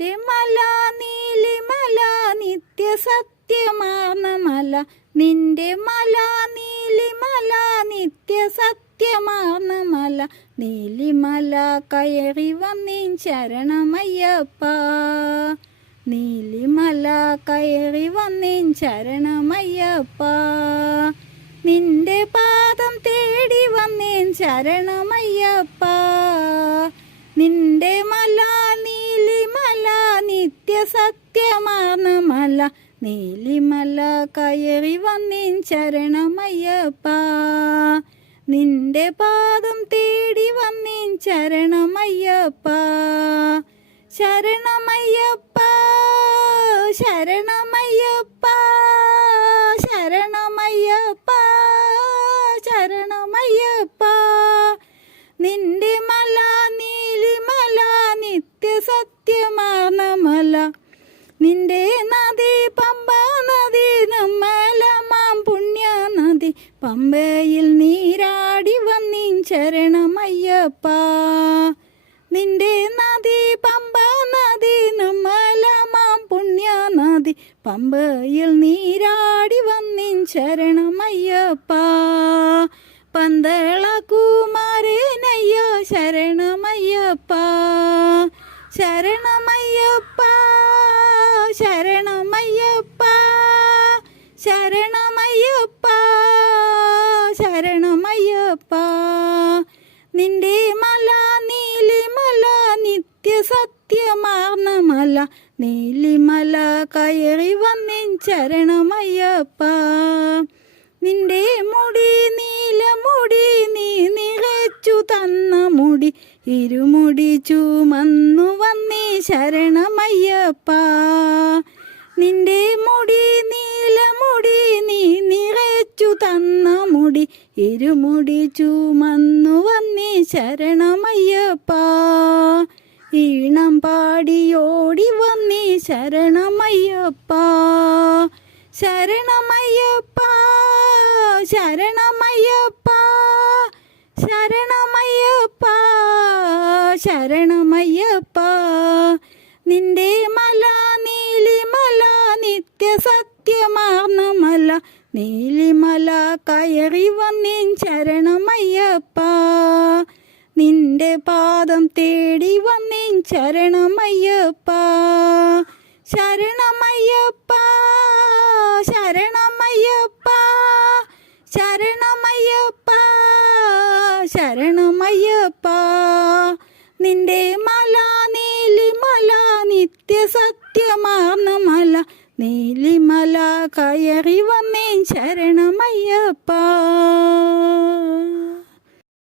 നിന്റെ മല നീലിമല നിത്യസത്യമാർന്ന മല, നിന്റെ മല നീലിമല നിത്യസത്യമാർന്ന മല, നീലിമല കയറി വന്നീൻ ശരണമയ്യപ്പ, നീലിമല കയറി വന്നീൻ ശരണമയ്യപ്പ, നിന്റെ പാദം തേടി വന്നേൻ ശരണമയ്യപ്പ, നിന്റെ മല നീലിമല നിത്യസത്യമാർന്ന മല, നീലിമല കയറി വന്നേൻ ശരണമയ്യപ്പ, നിന്റെ പാദം തേടി വന്നേൻ ശരണമയ്യപ്പ, ശരണമയ്യപ്പ ശരണമയ്യപ്പ ശരണമയ്യപ്പ ശരണമയ്യപ്പ, നിന്റെ മല നീലിമല നിത്യസത്യമാർന്ന മല, നിന്റെ നദി പമ്പ നദി നമ്മലമാം പുണ്യ നദി, പമ്പയിൽ നീരാടി വന്നീൻ ശരണമയ്യപ്പ, നിന്റെ നദി പമ്പ നദി നമ്മലമാം പുണ്യ നദി, പമ്പയിൽ നീരാടി വന്നീൻ ശരണമയ്യപ്പ, പന്തള കുമാരനയ്യോ ശരണമയ്യപ്പ, ശരണമയ്യപ്പ ശരണമയ്യപ്പ ശരണമയ്യപ്പ ശരണമയ്യപ്പ, നിന്റെ മല നീലിമല നിത്യസത്യമാർന്ന മല, നീലിമല കയറി വന്നേൻ ശരണമയ്യപ്പ, നിന്റെ മുടി നീലമുടി നീ നിറച്ചു തന്ന മുടി, ഇരുമുടി ചുമന്നു വന്നേ ശരണമയ്യപ്പ, നിന്റെ മുടി നീലമുടി നീ നിറച്ചു തന്ന മുടി, ഇരുമുടി ചുമന്നു വന്നേ ശരണമയ്യപ്പ, ഈണം പാടിയോടി വന്നേ ശരണമയ്യപ്പ, ശരണമയ്യപ്പ ശരണമയ്യപ്പ ശരണമയ്യപ്പ ശരണമയ്യപ്പ, നിന്റെ മല നീലിമല നിത്യസത്യമാർന്ന മല, നീലിമല കയറി വന്നേൻ ശരണമയ്യപ്പ, നിന്റെ പാദം തേടി വന്നേൻ ശരണമയ്യപ്പ, ശരണമയ്യപ്പ ശരണമയ്യപ്പ ശരണമയ്യപ്പ ശരണമയ്യപ്പ, നിന്റെ മല നീലിമല നിത്യസത്യമാർന്ന മല, നീലിമല കയറി വന്നേൻ ശരണമയ്യപ്പ.